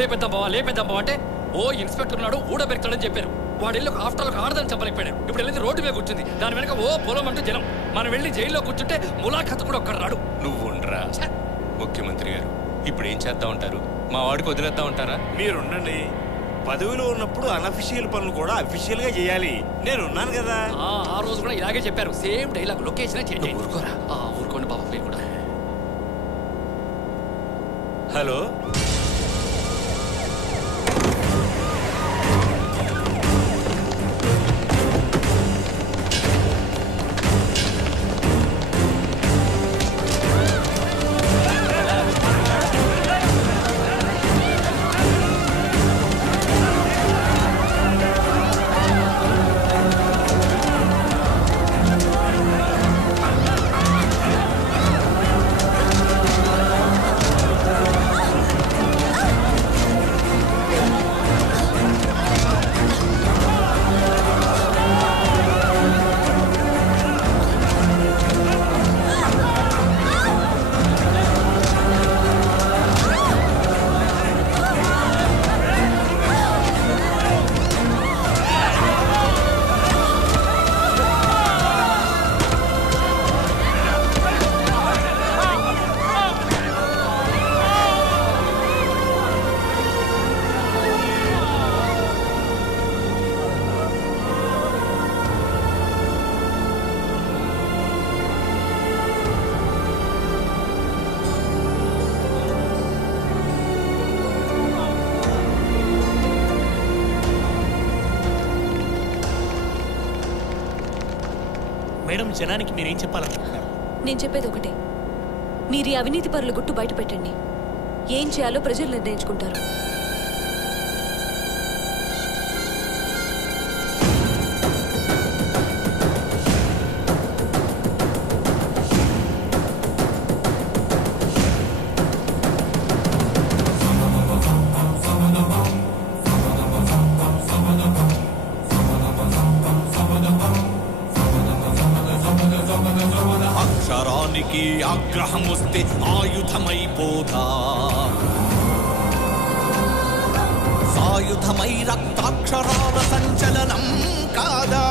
లేపేద్దాం బావా అంటే ఓ ఇన్స్పెక్టర్ ఉన్నాడు ఊడబెడతాడని చెప్పారు. వాడు వెళ్ళి ఆఫ్టర్ ఒక ఆడదని చెప్పలేకపోయాడు. ఇప్పుడు వెళ్ళి రోడ్డు మీద కూర్చుంది, దాని వెనక ఓ పొలం అంటూ జనం. మనం వెళ్ళి జైల్లో కూర్చుంటే ములాఖత్ కూడా ఒక్కడ రాడు. నువ్వు ఉండరా ముఖ్యమంత్రి గారు, ఇప్పుడు ఏం చేద్దాం ఉంటారు? మా వాడికి వదిలేద్దాం ఉంటారా? మీరుండండి, పదవిలో ఉన్నప్పుడు అనఫిషియల్ పనులు కూడా అఫీషియల్ గా చేయాలి. నేను ఉన్నాను కదా. ఆ రోజు కూడా ఇలాగే చెప్పారు, సేమ్ డైలాగ్, లొకేషన్ చేంజ్ అయ్యింది. ఊరుకోరా, ఊరుకోండి బాబా మీరు కూడా. హలో, మేడం, జనానికి మీరేం చెప్పాలనుకుంటున్నారు? నేను చెప్పేది ఒకటే, మీరు ఈ అవినీతి పరుల గుట్టు బయట పెట్టండి. ఏం చేయాలో ప్రజలు నిర్ణయించుకుంటారు. అక్షరానికి ఆగ్రహం వస్తే ఆయుధమైపోతా, సాయుధమై రక్తాక్షరాల సంచలనం కాదా?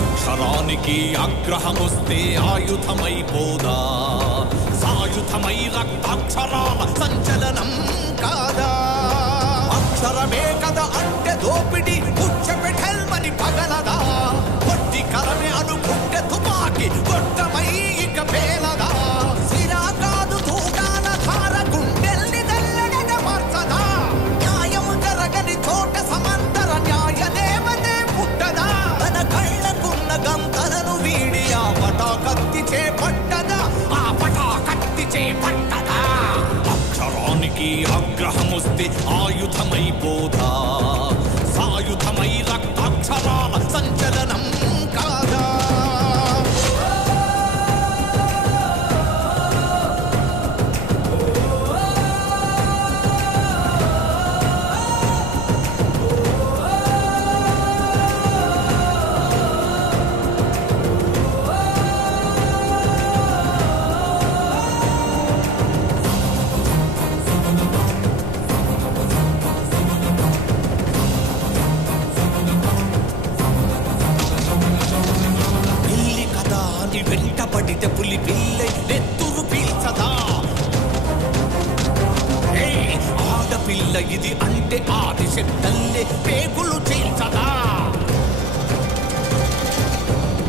అక్షరానికి ఆగ్రహం వస్తే ఆయుధమైపోదా, సాయుధమై రక్తాక్షరాల సంచలనం కాదా? అక్షరమే కదా అంటే దోపిడి కూర్చోబెట్టల్మని పగలదా? కొట్టి కరమే అనుకుంటే తుపాకి కొట్టమై ఇక పేలదా? సిరా కాదు తూటాల ధార గుండెల్ని తెల్లడగ మార్చదా? న్యాయం జరగని చోట సమంతర న్యాయ దేవతే పుట్టదా? తన కళ్ళకున్న గంతలను వీడి ఆ పటా కత్తి చేపట్టదా? ఆ పటా కత్తి చేపట్టదా? అక్షరానికి ఆగ్రహం వస్తే ఆయుధమైపోదా, సాయుధమై రక్తాక్షరాల సంచలనం కాదా? వెంట పడితే పులి పిల్ల నెత్తురు పీల్చదా? ఆడపిల్ల ఇది అంటే ఆది శక్తల్లే పేగులు చీల్చదా?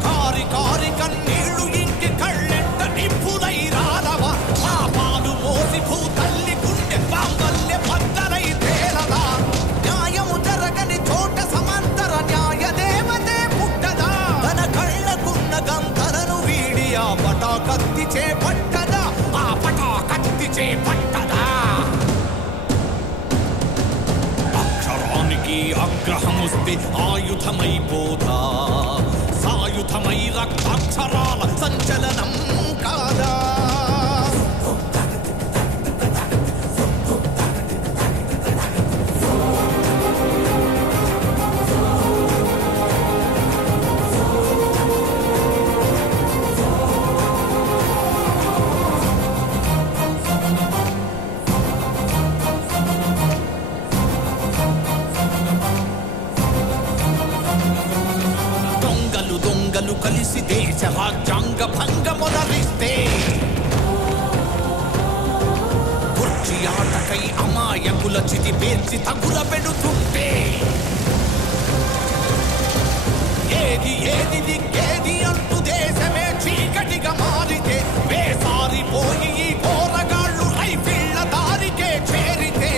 కారి కారి కన్నీళ్లు ఇంటి కళ్ళెంట నిప్పులై రాలవా? ఆ పాలు మోసి భూతల్లి గుండె బాంబల్లె పద్దరై తేలదా? న్యాయము జరగని చోట సమంతర న్యాయ దేవతే పుట్టదా? తన కళ్ళకున్న గంతలను వీడి ఆ పటా కత్తి చేపట్టదా? ఆ పటా కత్తి చేపట్టదా? అక్షరానికి ఆగ్రహం వస్తే ఆయుధమైపోదా, సాయుధమై రక్తాక్షరాల సంచలనం కాదా? పెద్దలు కలిసి దేశ రాజ్యాంగ భంగ మొదలిస్తే కుర్చీ ఆటకై అమాయకుల చితి పేర్చి తగుల పెడుతుంటే ఏది ఏది దిక్కేది అంటూ దేశమే చీకటిగా మారితే వేసారిపోయి ఈ పోరగాళ్ళు రైఫిళ్ల దారికే చేరితే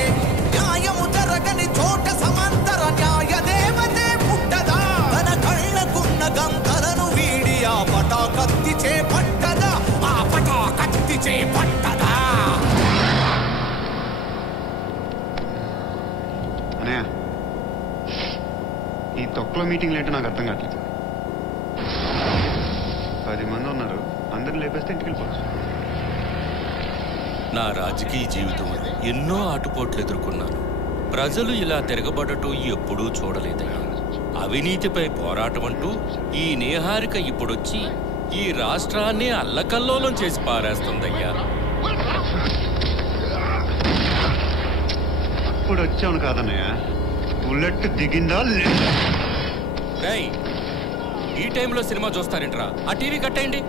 న్యాయము జరగని చోట సమంతర న్యాయ దేవతే పుట్టదా తన కళ్ళకున్న గంతలను వీడి ఆ పటా కత్తి చేపట్టదా ఆ పటా కత్తి చేపట్టదా అనయ్య ఈ తొక్కలో మీటింగ్లు ఏంటో నాకు అర్థం కావట్లేదు 10 మంది ఉన్నారు అందరిని లేపేస్తే ఇంటికి వెళ్ళిపోవచ్చు నా రాజకీయ జీవితంలో ఎన్నో ఆటుపోట్లు ఎదుర్కొన్నాను ప్రజలు ఇలా తిరగబడటం ఎప్పుడూ చూడలేదయ్యా అవినీతిపై పోరాటం అంటూ ఈ నేహారిక ఇప్పుడొచ్చి ఈ రాష్ట్రాన్ని అల్లకల్లోలం చేసి పారేస్తుందయ్యా ఇప్పుడు వచ్చాను కాదన్నయ్య బుల్లెట్ దిగిందా లేదా రేయ్ ఈ టైంలో సినిమా చూస్తారేంట్రా ఆ టీవీ కట్టేయండి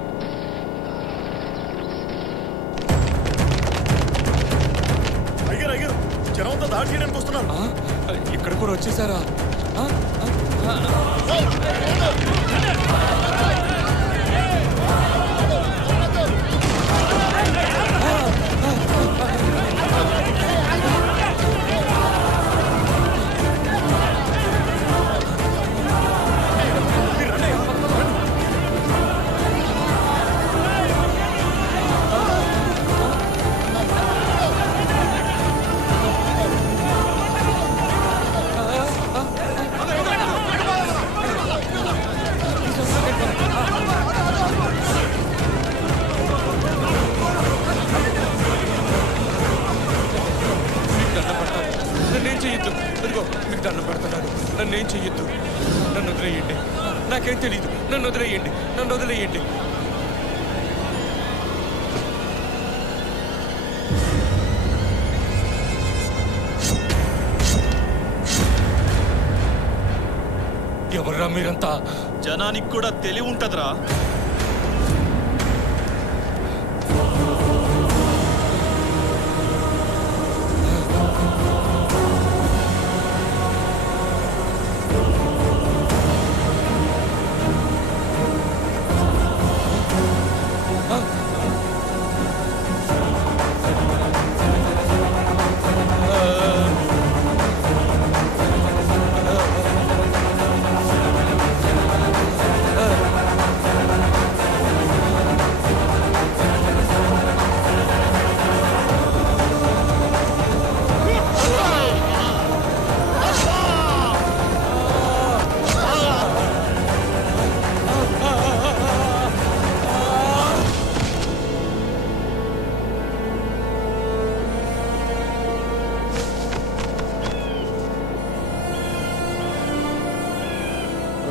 అయ్యారు జనంతో దాడి చేయడానికి వస్తున్నారు ఇక్కడ కూడా వచ్చేసారా నన్నేం చెయ్యొద్దు నన్ను వదిలేయండి నాకేం తెలీదు నన్ను వదిలేయండి ఎవర్రా మీరంతా జనానికి కూడా తెలివి ఉంటదిరా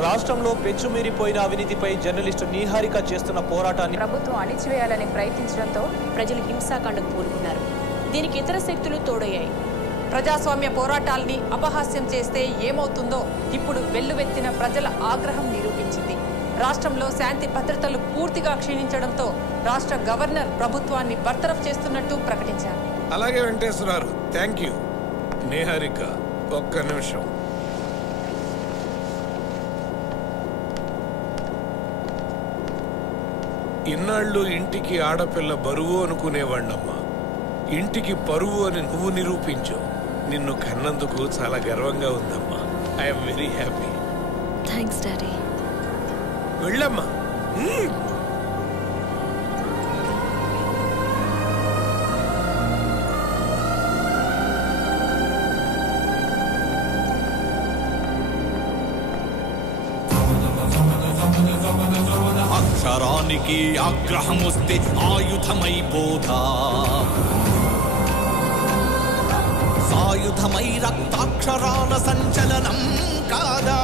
రాష్ట్రంలో పెచ్చుమీరిపోయిన అవినీతిపై జర్నలిస్టు నీహారిక చేస్తున్న పోరాటాన్ని ప్రభుత్వం అణిచివేయాలని ప్రయత్నించడంతో ప్రజలు హింసాకాండకు పూనుకున్నారు. దీనికి ఇతర శక్తులు తోడయ్యాయి. ప్రజాస్వామ్య పోరాటాల్ని అపహాస్యం చేస్తే ఏమవుతుందో ఇప్పుడు వెల్లువెత్తిన ప్రజల ఆగ్రహం నిరూపించింది. రాష్ట్రంలో శాంతి భద్రతలు పూర్తిగా క్షీణించడంతో రాష్ట్ర గవర్నర్ ప్రభుత్వాన్ని బర్తరఫ్ చేస్తున్నట్టు ప్రకటించారు. అలాగే వెంకటేశ్వరరావు, థ్యాంక్ యూ. నీహారిక, ఒక్క నిమిషం. ఇన్నాళ్ళు ఇంటికి ఆడపిల్ల బరువు అనుకునేవాణ్ణమ్మా. ఇంటికి పరువు అని నువ్వు నిరూపించావు. నిన్ను కన్నందుకు చాలా గర్వంగా ఉందమ్మా. I'm very happy. Thanks daddy. వెళ్ళమ్మా. అక్షరానికి ఆగ్రహం వస్తే ఆయుధమైపోదా, సాయుధమై రక్తాక్షరాల సంచలనం కాదా?